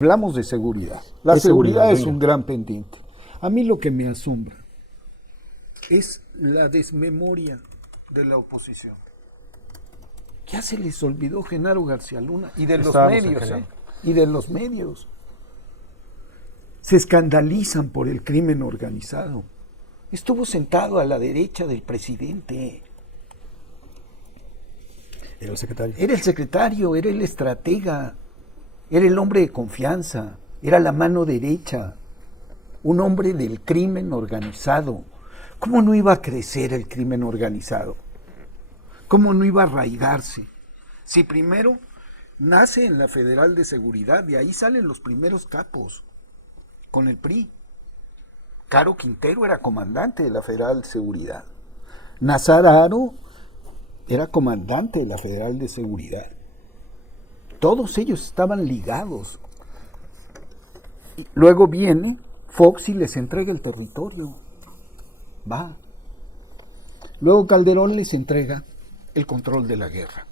Hablamos de seguridad. La seguridad es un gran pendiente. A mí lo que me asombra es la desmemoria de la oposición. Ya se les olvidó Genaro García Luna y de los medios, y de los medios. Se escandalizan por el crimen organizado. Estuvo sentado a la derecha del presidente. Era el secretario. Era el secretario, era el estratega, era el hombre de confianza, era la mano derecha, un hombre del crimen organizado. ¿Cómo no iba a crecer el crimen organizado? ¿Cómo no iba a arraigarse? Si primero nace en la Federal de Seguridad, de ahí salen los primeros capos, con el PRI. Caro Quintero era comandante de la Federal de Seguridad. Nazar Haro era comandante de la Federal de Seguridad. Todos ellos estaban ligados. Y luego viene Fox y les entrega el territorio. Va. Luego Calderón les entrega el control de la guerra.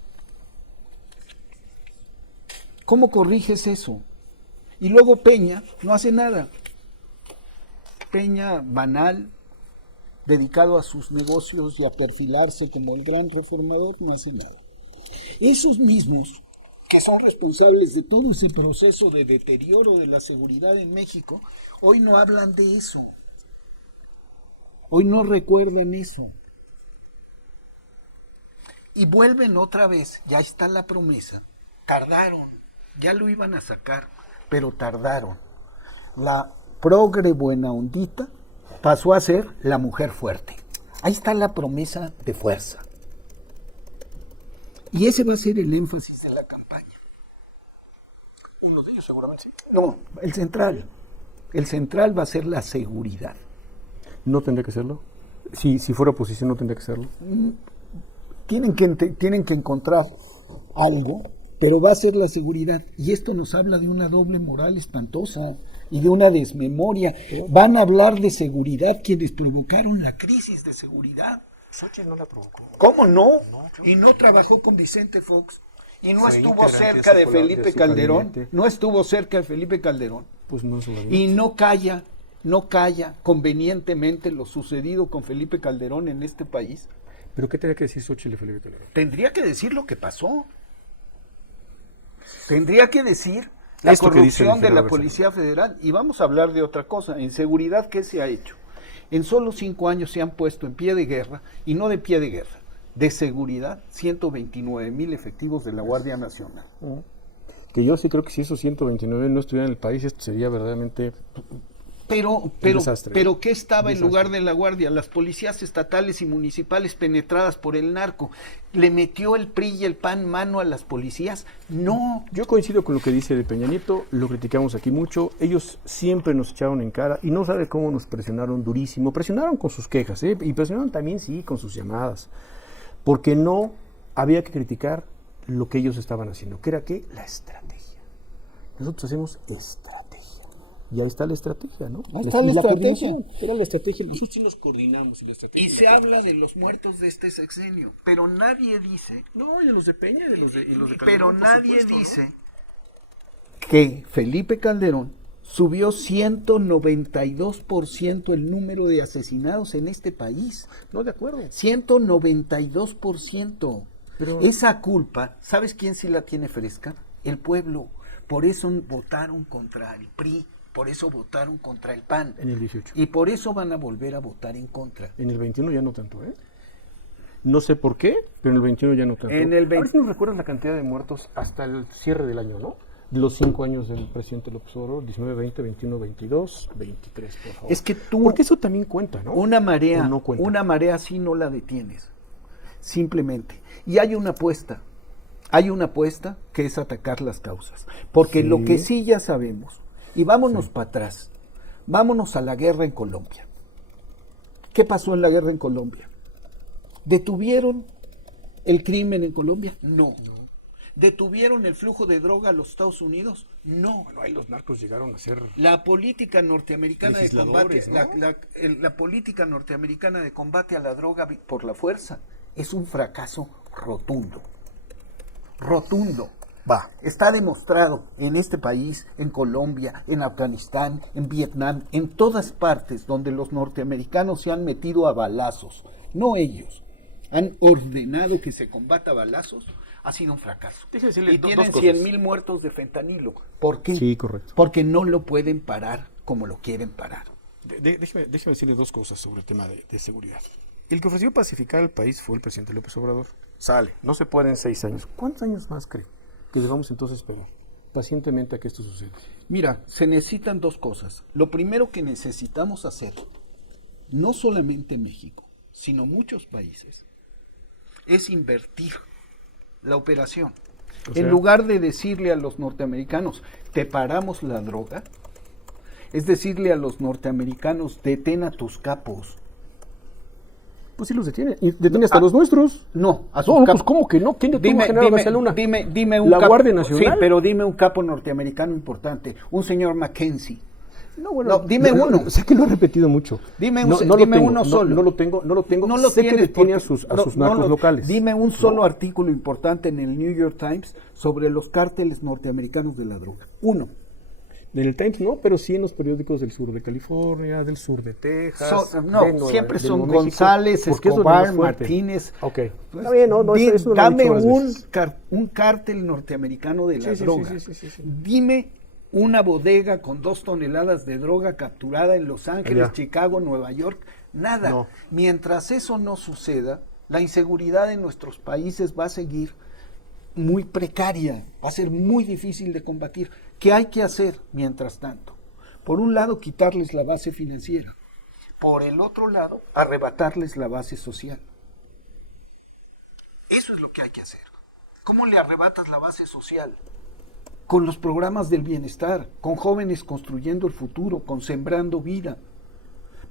¿Cómo corriges eso? Y luego Peña no hace nada. Peña banal, dedicado a sus negocios y a perfilarse como el gran reformador, no hace nada. Esos mismos que son responsables de todo ese proceso de deterioro de la seguridad en México, hoy no hablan de eso. Hoy no recuerdan eso. Y vuelven otra vez, ya está la promesa. Tardaron, ya lo iban a sacar, pero tardaron. La progre buena ondita pasó a ser la mujer fuerte. Ahí está la promesa de fuerza. Y ese va a ser el énfasis de la campaña. Uno de ellos seguramente sí. No, el central. El central va a ser la seguridad. ¿No tendría que serlo? Si fuera oposición, ¿no tendría que serlo? Tienen que encontrar algo, pero va a ser la seguridad. Y esto nos habla de una doble moral espantosa y de una desmemoria. Van a hablar de seguridad quienes provocaron la crisis de seguridad. Xochitl no la provocó. ¿Cómo no? Y no trabajó con Vicente Fox. Y no estuvo cerca de Felipe Calderón. No estuvo cerca de Felipe Calderón. Pues no es y no calla convenientemente lo sucedido con Felipe Calderón en este país. ¿Pero qué tendría que decir Xochitl de Felipe Calderón? Tendría que decir lo que pasó. Tendría que decir la Esto corrupción de la Policía Federal. Y vamos a hablar de otra cosa. En seguridad, ¿qué se ha hecho? En solo 5 años se han puesto en pie de guerra, y no de pie de guerra, de seguridad, 129,000 efectivos de la Guardia Nacional. Que yo sí creo que si esos 129 no estuvieran en el país, esto sería verdaderamente Pero desastre. Pero ¿qué estaba en lugar de la Guardia? Las policías estatales y municipales penetradas por el narco. ¿Le metió el PRI y el PAN mano a las policías? No. Yo coincido con lo que dice de Peña Nieto, lo criticamos aquí mucho, ellos siempre nos echaron en cara y no sabe cómo nos presionaron durísimo, presionaron con sus quejas, y presionaron también sí con sus llamadas, porque no había que criticar lo que ellos estaban haciendo, que era ¿qué? La estrategia. Nosotros hacemos estrategia. Y ahí está la estrategia, ¿no? Ahí está la estrategia. Era la estrategia. Nosotros sí nos coordinamos en la estrategia. Y se habla de los muertos de este sexenio, pero nadie dice... No, y de los de Peña y de los de Calderón, pero nadie supuesto, dice, ¿no?, que Felipe Calderón subió 192% el número de asesinados en este país. No, de acuerdo. 192%. Pero esa culpa, ¿sabes quién sí la tiene fresca? El pueblo. Por eso votaron contra el PRI. Por eso votaron contra el PAN. En el 18. Y por eso van a volver a votar en contra. En el 21 ya no tanto, ¿eh? No sé por qué, pero en el 21 ya no tanto. En el 20... A ver si nos recuerdas la cantidad de muertos hasta el cierre del año, ¿no? De los 5 años del presidente López Obrador, 19, 20, 21, 22, 23, por favor. Es que tú... Porque eso también cuenta, ¿no? Una marea, no cuenta. Una marea así no la detienes. Simplemente. Y hay una apuesta. Hay una apuesta que es atacar las causas. Porque sí. Lo que sí ya sabemos, y vámonos para atrás, vámonos a la guerra en Colombia. ¿Qué pasó en la guerra en Colombia? ¿Detuvieron el crimen en Colombia? No. ¿Detuvieron el flujo de droga a los Estados Unidos? No. Bueno, ahí los narcos llegaron a ser la política norteamericana de combate, ¿no? la política norteamericana de combate a la droga por la fuerza es un fracaso rotundo. Rotundo. Va. Está demostrado en este país, en Colombia, en Afganistán, en Vietnam, en todas partes donde los norteamericanos se han metido a balazos, no ellos, han ordenado que se combata a balazos, ha sido un fracaso. Y tienen 100,000 muertos de fentanilo. ¿Por qué? Sí, correcto. Porque no lo pueden parar como lo quieren parar. Déjeme decirle dos cosas sobre el tema de seguridad. El que ofreció pacificar al país fue el presidente López Obrador. Sale. No se puede en 6 años. ¿Cuántos años más cree que debamos entonces esperar pacientemente a que esto suceda? Mira, se necesitan dos cosas. Lo primero que necesitamos hacer, no solamente en México, sino muchos países, es invertir la operación. O sea, en lugar de decirle a los norteamericanos, te paramos la droga, es decirle a los norteamericanos, detén a tus capos. Pues sí los detiene. Y detiene hasta los nuestros. No, a sus capos. Pues, ¿cómo que no? ¿Quién detuvo a General García Luna? Dime un ¿La capo, Guardia Nacional? Sí, pero dime un capo norteamericano importante, un señor Mackenzie. No, bueno, dime uno. Sé que lo he repetido mucho. Dime dime uno solo. No lo tengo. No lo sé que detiene a porque, sus narcos locales. Dime un solo artículo importante en el New York Times sobre los cárteles norteamericanos de la droga. Uno. En el Times no, pero sí en los periódicos del sur de California, del sur de Texas. Siempre son González, Escobar, Martínez. Ok. Está bien, eso dame un cártel norteamericano de la droga. Sí. Dime una bodega con 2 toneladas de droga capturada en Los Ángeles, Chicago, Nueva York. Nada. No. Mientras eso no suceda, la inseguridad en nuestros países va a seguir muy precaria, va a ser muy difícil de combatir. ¿Qué hay que hacer mientras tanto? Por un lado, quitarles la base financiera. Por el otro lado, arrebatarles la base social. Eso es lo que hay que hacer. ¿Cómo le arrebatas la base social? Con los programas del bienestar, con jóvenes construyendo el futuro, con sembrando vida.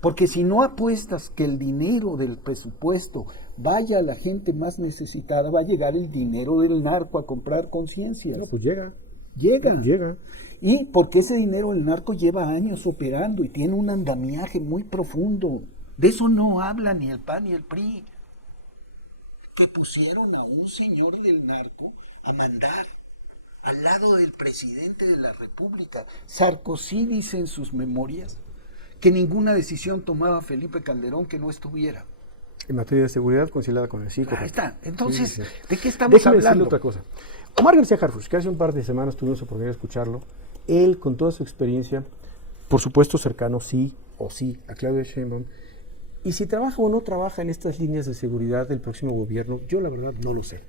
Porque si no apuestas que el dinero del presupuesto vaya a la gente más necesitada, va a llegar el dinero del narco a comprar conciencias. No, pues llega. Y porque ese dinero del narco lleva años operando y tiene un andamiaje muy profundo. De eso no habla ni el PAN ni el PRI. Que pusieron a un señor del narco a mandar al lado del presidente de la República. Sarkozy dice en sus memorias que ninguna decisión tomaba Felipe Calderón que no estuviera. En materia de seguridad conciliada con el CICO. Ahí está. Entonces, ¿de qué estamos hablando? Déjame decirle otra cosa. Omar García Harfuch, que hace un par de semanas tuvimos oportunidad de escucharlo, él con toda su experiencia, por supuesto cercano sí a Claudia Sheinbaum, y si trabaja o no trabaja en estas líneas de seguridad del próximo gobierno, yo la verdad no lo sé.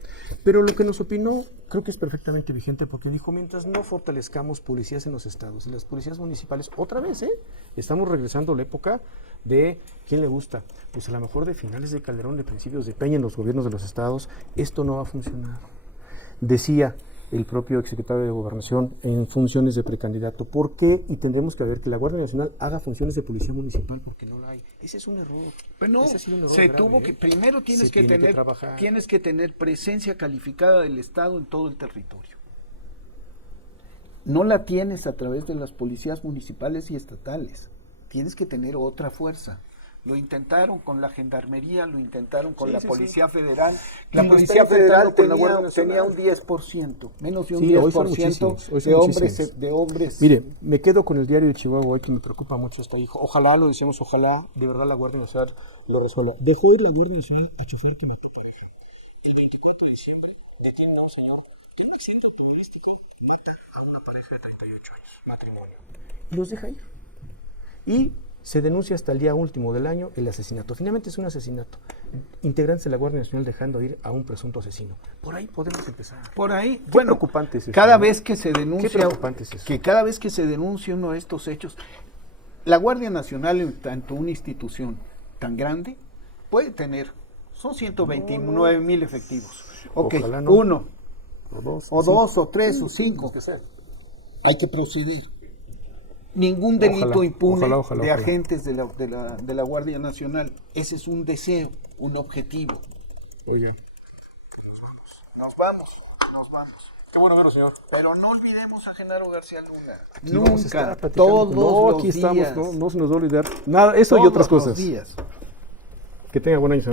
Pero lo que nos opinó creo que es perfectamente vigente porque dijo, mientras no fortalezcamos policías en los estados y las policías municipales, otra vez, estamos regresando a la época de, ¿quién le gusta? Pues a lo mejor de finales de Calderón, de principios de Peña en los gobiernos de los estados, esto no va a funcionar. Decía el propio exsecretario de Gobernación en funciones de precandidato. ¿Por qué? Y tendremos que ver que la Guardia Nacional haga funciones de policía municipal porque no la hay. Ese es un error. Bueno, primero tienes que tener presencia calificada del Estado en todo el territorio. No la tienes a través de las policías municipales y estatales. Tienes que tener otra fuerza. Lo intentaron con la Gendarmería, lo intentaron con la Policía Federal. La Policía Federal tenía un 10%, menos de un 10% de hombres. Mire, me quedo con el diario de Chihuahua hoy que me preocupa mucho esta hijo. Ojalá, lo decimos, ojalá de verdad la Guardia Nacional lo resuelva. Dejó ir la Guardia Nacional a chofer que mató pareja. El 24 de diciembre detienen a un señor que en un accidente automovilístico mata a una pareja de 38 años, matrimonio. Y los deja ir. Y se denuncia hasta el día último del año el asesinato. Finalmente es un asesinato. Integrantes de la Guardia Nacional dejando ir a un presunto asesino. Por ahí podemos empezar. Por ahí, qué preocupante es eso. Cada vez que se denuncia, qué preocupante es eso. Que cada vez que se denuncia uno de estos hechos, la Guardia Nacional, en tanto una institución tan grande, puede tener, son 129,000 efectivos. Ok, ojalá no. 1, o 2, o 3, o 5. Hay que proceder. Ningún delito impune de agentes de la Guardia Nacional. Ese es un deseo, un objetivo. Oye. Nos vamos. Qué bueno verlo, señor. Pero no olvidemos a Genaro García Luna. Nunca, todos los aquí días. Estamos, no se nos va a olvidar nada, eso y otras cosas. Días. Que tenga buen año, señor.